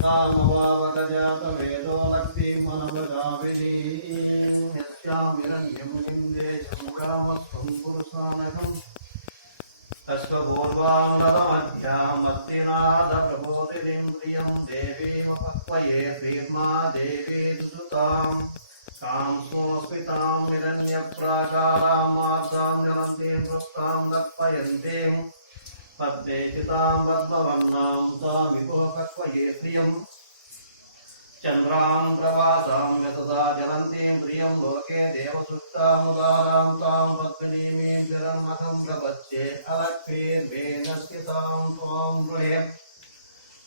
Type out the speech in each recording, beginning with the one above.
కామవావగజాతవేదో భక్తి మనమగావిని యస్యామిరణ్యమునిందే సంగ్రామస్వం పురుషానగం తస్వూర్వాంగమధ్యామస్తినాథ ప్రబోధినిం ప్రియం దేవీమపక్వయే శ్రీర్మా దేవీ దుదుతాం తాం సోస్మితాం నిరణ్యప్రాకారామార్దాం జలంతీం దర్పయంతేం तद्वेचिताम् पद्मवर्णाम् तामिवो कक्वये प्रियम्। चन्द्राम् प्रवासाम् यतदा ज्वलन्तीम् प्रियम् लोके देवसुक्तामुदाराम् ताम् पद्मिनीमीम् जलमहम् प्रपच्ये अलक्वीर्वेणस्य ताम् त्वाम् गृहे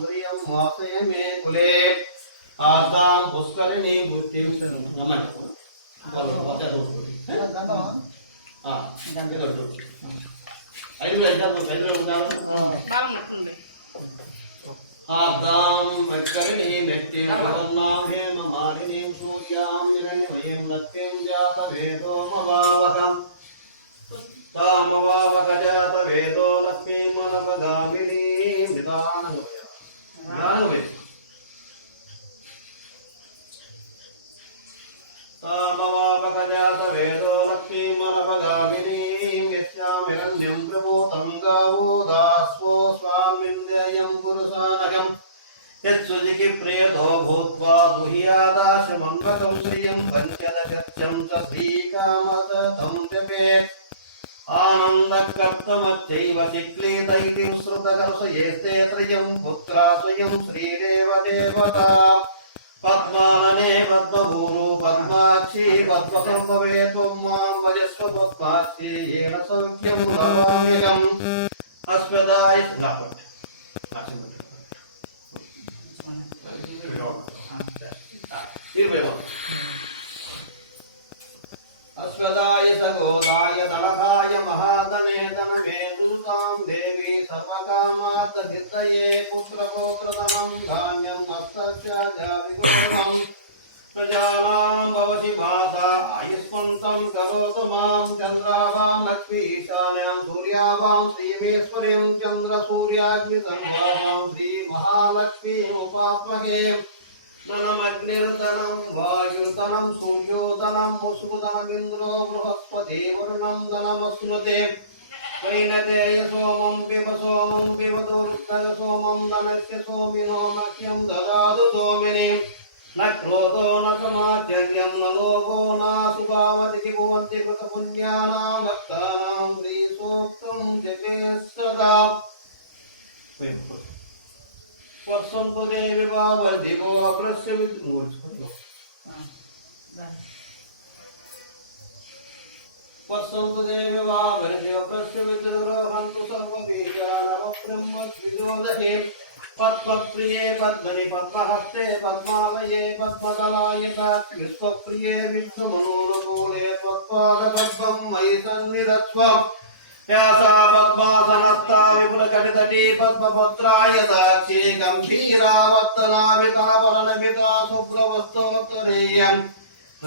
శ్రియం మాసే మే కులే. ఆర్దాం పుష్కరిణీ బుద్ధిం రమ్మంటారు వాళ్ళు మాట్లాడు ఐదు ఐదు ఐదు ఉన్నారు బాగా నట్టుంది ఆర్దాం మక్కరిణీం వ్యక్తిర్వన్నాం హేమ మాలినీం సూర్యాం నిరణ్యమయీం లక్ష్మీం జాత వేదోమవావకం తామవావక వేదో లక్ష్మీం మనపగామినీం విధానంగమయ విధానంగమయ తామవావక వేదో లక్ష్మీం మనపగామినీం యస్యామిరణ్యం ప్రమోతం గావో దాస్వో స్వామింద్రయం పురుషానగం. యత్సుజికి ప్రియతో భూత్వా గుహ్యాదాశమన్వకం శ్రియం कर्तमच्चैव चिक्लीतैति श्रुतकर्षयेस्ते त्रयम् पुत्रा स्वयम् श्रीदेव देवता पद्मानने पद्मभूरु पद्माक्षी पद्मकम्पवे त्वम् माम् भजस्व पद्माक्षी येन सौख्यम् भवामिलम् अस्मदाय अस्मदाय మహాదనే ధనమే దుర్గాం దేవి సర్వకామార్థ సిద్ధయే పుత్రగోత్రధనం ధాన్యం అస్తస్యాజావిగుణం ప్రజానాం భవసి బాధ ఆయుష్మంతం కరోతు మాం చంద్రావాం లక్ష్మీ ఈశాన్యాం సూర్యావాం శ్రీమేశ్వరీం చంద్ర సూర్యాగ్ని సర్వాం శ్రీ మహాలక్ష్మీ ఉపాత్మకే ధనమగ్నిర్ధనం వాయుర్ధనం वैनते सोमं पिब सोमं पिबतुरुत्तय सोमं ननस्य सोमिनो मह्यं ददातु सोमिनीं। न क्रोधो न समाचर्यं न लोभो नासुभावदिति भुवन्ति कृतपुण्यानां भक्तानां श्रीसूक्तं जपे सदा। वसन्तु देवि भावधिवो अपृश्य विद्मूर्च्छो జపే సదా వసంతు దేవి బాబది గోప్రస్య విద్యుత్ వసంతు దేవి బాబది గోప్రస్య విద్యురోహంతు సర్వబీజానవ బ్రహ్మ విజోదహే పద్మప్రియే పద్మని పద్మహస్తే పద్మాలయే పద్మదలాయతాత్మిస్వప్రియే విష్ణుమనోనుకూలే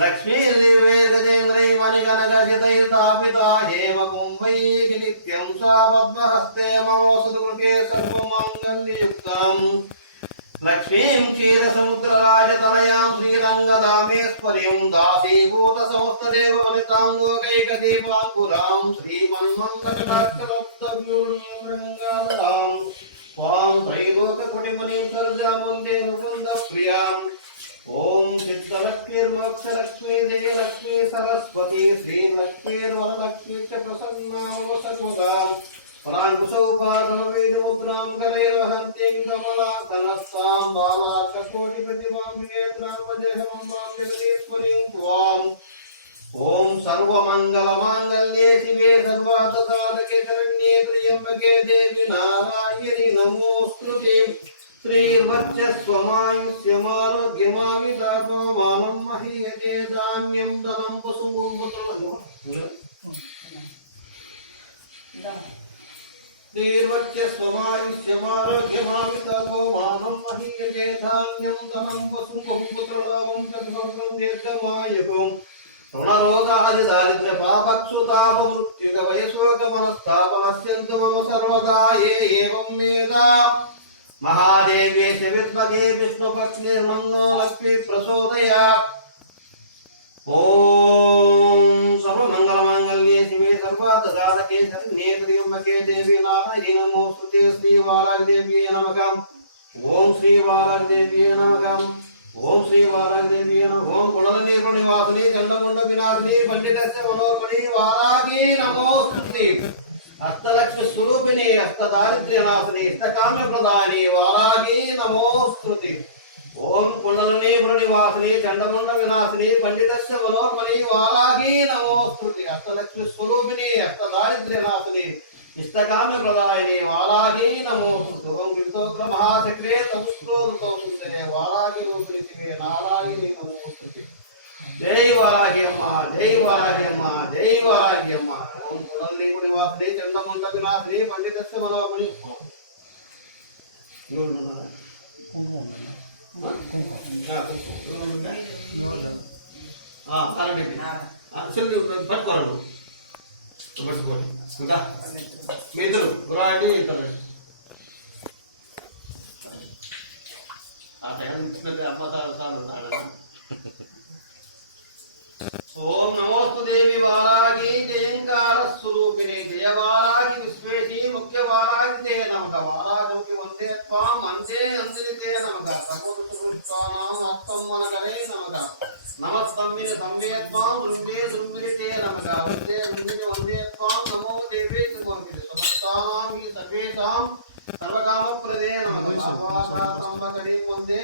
लक्ष्मीर्वेदजेन्द्रैमनिगणगशितैर्तापिता हेमकुम्भैर्नित्यं सा पद्महस्ते मम वसुगृहे सर्वमाङ्गल्ययुक्ताम् लक्ष्मीं क्षीरसमुद्रराजतनयां श्रीरङ्गदामेश्वर्यं दासीभूतसमस्तदेवलिताङ्गोकैकदीपाङ्कुरां श्रीमन्मन्दकटाक्षरस्तव्यूर्णीन्द्रम् సిద్ధలక్ష్మీర్మోక్షలక్ష్మీ జయలక్ష్మీ సరస్వతి శ్రీలక్ష్మీర్వరలక్ష్మీ చ ప్రసన్నా సర్వదా. పరాంకుశౌపాసనవేదముద్రాం కరైర్వహంత్యం కమలాసనస్తాం బాలాకకోటిప్రతిమాంగేత్రామజహమమాంగళీశ్వరీం త్వాం. ఓం సర్వమంగళమాంగళ్యే శివే సర్వాతసాధకే శరణ్యే త్ర్యంబకే దేవి నారాయణి నమోస్తుతే శ్రీర్వర్చస్వమాయుష్యమారోగ్యమావిదాత్మానం మహీయతే ధాన్యం ధనం పశుపుత్రులు శ్రీర్వర్చస్వమాయుష్యమారోగ్యమావిదాతో మానం మహీయతే ధాన్యం ధనం పశుపుత్రులాభం చంద్రం దీర్ఘమాయకం రుణరోగాది దారిద్ర్య పాపక్షుతాప మృత్యుగ వయశోక మనస్తాపనస్యంతు మమ సర్వదా ఏ ఏవం వేద महादेव्ये च विद्महे विष्णुपत्नीर्मन्नो लक्ष्मी प्रचोदयात् ॐ सर्वमङ्गलमाङ्गल्ये शिवे सर्वार्थसाधके शरण्ये त्र्यम्बके देवी नारायणि नमोऽस्तुते श्रीवाराग्देव्ये नमः ॐ श्रीवाराग्देव्ये नमः ॐ श्रीवाराग्देव्ये नमः ॐ कुणलनीकुणनिवासिनी चण्डमुण्डविनाशिनी पण्डितस्य मनोर्मणि वारागी नमोऽस्तुते अष्टलक्ष నమోస్తుతే అష్టలక్ష్మి దారిద్ర్య నాశిని ఇష్టకామ్య ప్రదాని వారాగి నమోస్తుతి. ఓం కుండలని నివాసిని చండముండ వినాశిని పండితస్య మనోర్మణి వారాగి నమోస్తుతి. అష్టలక్ష్మి స్వరూపిణి అష్ట దారిద్ర్య నాశిని ఇష్టకామ్య ప్రదాయిని వారాగి నమోస్తుతి. ఓం వితోగ్ర మహాచక్రే తముష్ట్రోదృతో సుందరే వారాగి రూపిణి నారాయణి నమోస్తుతి. జై వారాగి అమ్మ జై వారాగి అమ్మ జై వారాగి అమ్మ ఓం కుండలని నివాసిని చండముండ వినాశిని పండితస్య మనోర్మణి అసలు పట్టుకోరండు పట్టుకోండి. ఇంకా మీ ఇద్దరు. ఇద్దరు ఆ టైం ఇచ్చినట్టు అమ్మతారు సార్ ఓం నమోస్తు దేవి వారాగి జయంకార స్వరూపిణి జయ వారాగి విశ్వేశి ముఖ్య వారాగి తే నమక వారాగముకి వందే త్వాం అందే అందిని తే నమక సకోదృష్టానాం హస్తమ్మనకరే నమక నమస్తమ్మిని సంవే త్వాం దృంగే దృంగిని నమక వందే దృంగిని వందే త్వాం నమో దేవే త్రిమోహిని సమస్తానాం హి సర్వేషాం సర్వకామప్రదే నమక సర్వాసాతంబకరీ వందే